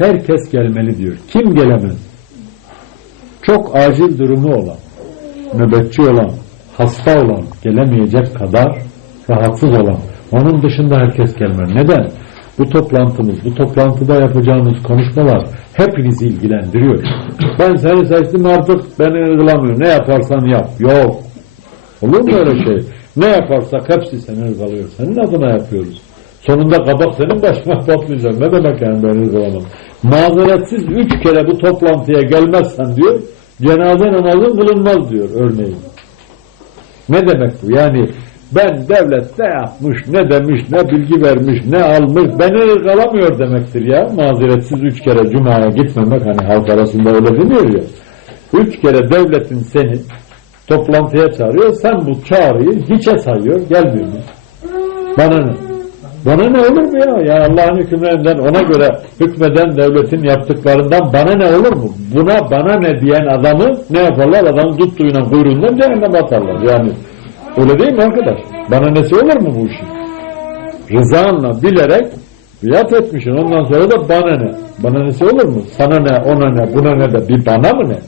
Herkes gelmeli diyor. Kim gelemez? Çok acil durumu olan, nöbetçi olan, hasta olan, gelemeyecek kadar rahatsız olan. Onun dışında herkes gelmeli. Neden? Bu toplantımız, bu toplantıda yapacağımız konuşmalar hepinizi ilgilendiriyor. Ben seni seçtim artık beni ırgılamıyor. Ne yaparsan yap. Yok. Olur mu öyle şey? Ne yaparsak hepsi seni ırgalıyor. Senin adına yapıyoruz. Sonunda kabak senin başına patlayacak. Ne demek yani beni ırgalamak? Mazeretsiz üç kere bu toplantıya gelmezsen diyor, cenaze namazın kılınmaz diyor örneğin. Ne demek bu? Yani ben devlet ne yapmış, ne demiş, ne bilgi vermiş, ne almış, beni ırgalamıyor demektir ya. Mazeretsiz üç kere cumaya gitmemek, hani halk arasında öyle deniyor ya. Üç kere devletin seni toplantıya çağırıyor, sen bu çağrıyı hiçe sayıyor, gelmiyor mu? Bana ne? Bana ne olur mu ya? Ya Allah'ın hükümlerinden ona göre hükmeden devletin yaptıklarından bana ne olur mu? Buna bana ne diyen adamı ne yaparlar? Adamı tuttuğuyla kuyruğundan cehenneme atarlar. Yani öyle değil mi arkadaş? Bana nesi olur mu bu işin? Rızanla bilerek biat etmişsin. Ondan sonra da bana ne? Bana nesi olur mu? Sana ne, ona ne, buna ne de bir bana mı ne?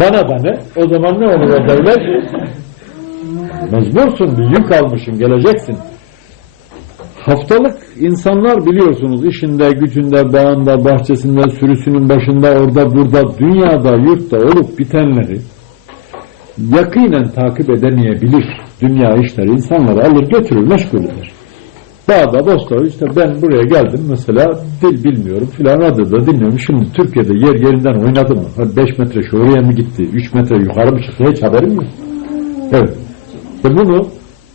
Bana da ne? O zaman ne olur o devlet? Mecbursun bir yük almışsın geleceksin. Haftalık insanlar biliyorsunuz işinde, gücünde, bağında, bahçesinde, sürüsünün başında, orada, burada, dünyada, yurtta olup bitenleri yakinen takip edemeyebilir. Dünya işleri insanları alır götürür, meşgul eder. Dağda, bosta, işte ben buraya geldim mesela dil bilmiyorum filan adı da dinliyorum. Şimdi Türkiye'de yer yerinden oynadı mı? 5 metre şu oraya mı gitti? 3 metre yukarı mı çıktı? Hiç haberim yok. Evet. Ve bunu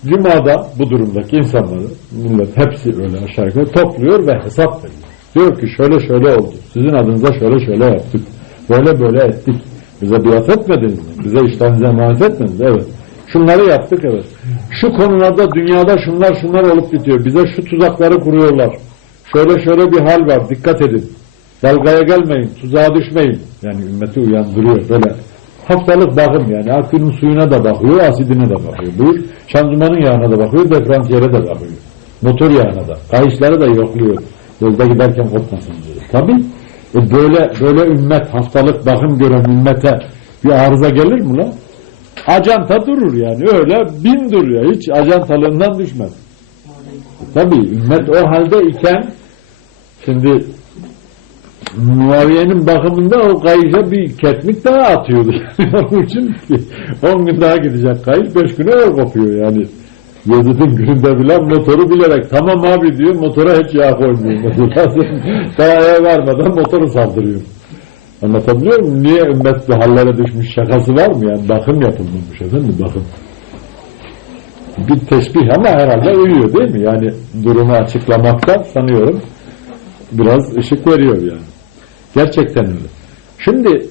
Cuma'da bu durumdaki insanları, millet hepsi öyle aşağı yukarı topluyor ve hesap veriyor. Diyor ki şöyle şöyle oldu. Sizin adınıza şöyle şöyle yaptık. Böyle böyle ettik. Bize biat etmediniz mi? Bize işlerinize emanet etmediniz? Evet. Şunları yaptık evet. Şu konularda dünyada şunlar şunlar olup bitiyor. Bize şu tuzakları kuruyorlar. Şöyle şöyle bir hal var. Dikkat edin. Dalgaya gelmeyin. Tuzağa düşmeyin. Yani ümmeti uyandırıyor. Böyle haftalık bakım yani. Akünün suyuna da bakıyor, asidine de bakıyor. Buyur. Şanzımanın yağına da bakıyor, diferansiyere de bakıyor. Motor yağına da. Kayışları da yokluyor. Yolda giderken kopmasın diyor. Tabi. E böyle, böyle ümmet, haftalık bakım gören ümmete bir arıza gelir mi lan? Acanta durur yani. Öyle bin duruyor. Hiç acantalığından düşmez. Tabi ümmet o halde iken şimdi Muaviye'nin bakımında o kayışa bir ketmik daha atıyordu. Onun için 10 gün daha gidecek kayış 5 güne o kopuyor yani. Yazıdın gününde bile motoru bilerek tamam abi diyor motora hiç yağ koymuyor. Mesela eve varmadan motoru saldırıyor. Anlatabiliyor muyum? Niye ümmet bu hallere düşmüş şakası var mı yani? Bakım yapılmamış efendim bakım. Bir teşbih ama herhalde uyuyor değil mi? Yani durumu açıklamakta sanıyorum biraz ışık veriyor yani. Gerçekten öyle. Şimdi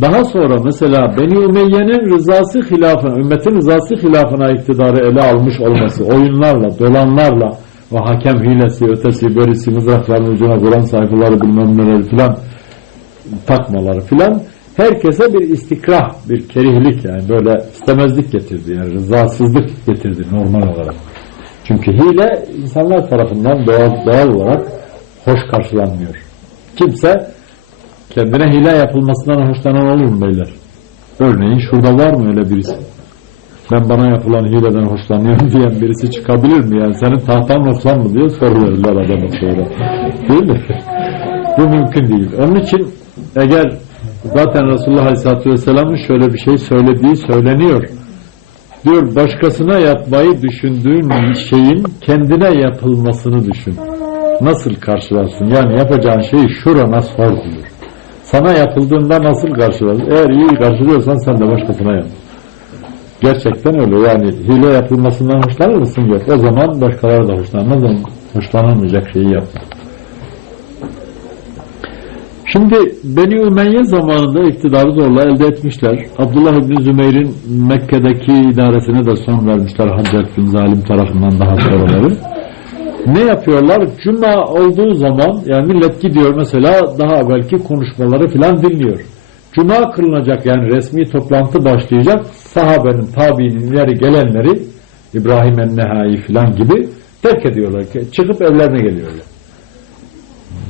daha sonra mesela Beni Umeyye'nin rızası hilafına, ümmetin rızası hilafına iktidarı ele almış olması, oyunlarla, dolanlarla o hakem hilesi, ötesi, börisi, mızrakların ucuna Kur'an sayfaları bilmem neler filan takmaları filan herkese bir istikrah, bir kerihlik yani böyle istemezlik getirdi yani rızasızlık getirdi normal olarak. Çünkü hile insanlar tarafından doğal, doğal olarak hoş karşılanmıyor. Kimse kendine hile yapılmasından hoşlanan olur mu beyler? Örneğin şurada var mı öyle birisi? Ben bana yapılan hileden hoşlanıyorum diyen birisi çıkabilir mi? Yani senin tahtan noksan mı diye soruyorlar adama sonra. Değil mi? Bu mümkün değil. Onun için eğer zaten Resulullah Aleyhisselatü Vesselam'ın şöyle bir şey söylediği söyleniyor. Diyor başkasına yapmayı düşündüğün şeyin kendine yapılmasını düşün. Nasıl karşılarsın? Yani yapacağın şeyi şurana sor diyor. Sana yapıldığında nasıl karşılarsın? Eğer iyi karşılıyorsan sen de başkasına yap. Gerçekten öyle. Yani hile yapılmasından hoşlanır mısın? Yok. O zaman başkaları da hoşlanmaz. Hoşlanılmayacak şeyi yapma. Şimdi Beni Ümeyye zamanında iktidarı zorla elde etmişler. Abdullah İbni Zümeyr'in Mekke'deki idaresine de son vermişler Haccat bin Zalim tarafından daha sonraları. Ne yapıyorlar? Cuma olduğu zaman yani millet gidiyor mesela daha belki konuşmaları filan dinliyor. Cuma kılınacak yani resmi toplantı başlayacak. Sahabenin, tabiinin ileri gelenleri İbrahim en-Nehai filan gibi terk ediyorlar. Çıkıp evlerine geliyorlar.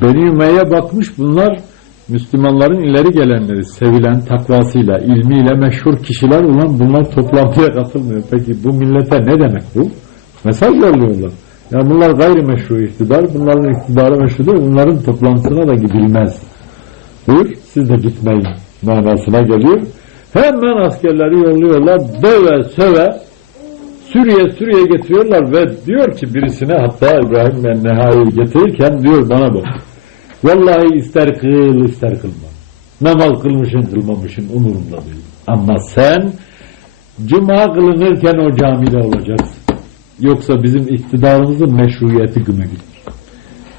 Beni Ümeyye bakmış bunlar Müslümanların ileri gelenleri, sevilen takvasıyla, ilmiyle meşhur kişiler olan bunlar toplantıya katılmıyor. Peki bu millete ne demek bu? Mesaj yolluyorlar. Ya bunlar gayrimeşru iktidar, bunların iktidarı meşru değil, bunların toplantısına da gidilmez. Buyur, siz de gitmeyin manasına geliyor. Hemen askerleri yolluyorlar, döve söve, Suriye Suriye getiriyorlar ve diyor ki birisine hatta İbrahim ben Nehai'yi getirirken diyor bana bak. Vallahi ister kıl ister kılma. Namaz kılmışın kılmamışın umurumda değil. Ama sen cuma kılınırken o camide olacaksın. Yoksa bizim iktidarımızın meşruiyeti güme gider.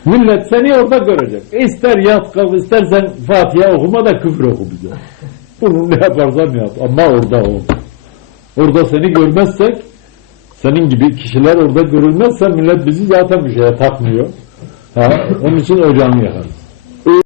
Millet seni orada görecek. İster yat kalk istersen Fatiha okuma da küfür oku bize. Bunu ne yaparsan yap ama orada ol. Orada seni görmezsek senin gibi kişiler orada görülmezse millet bizi zaten bir şeye takmıyor. Ha, onun için ocağını yakarız.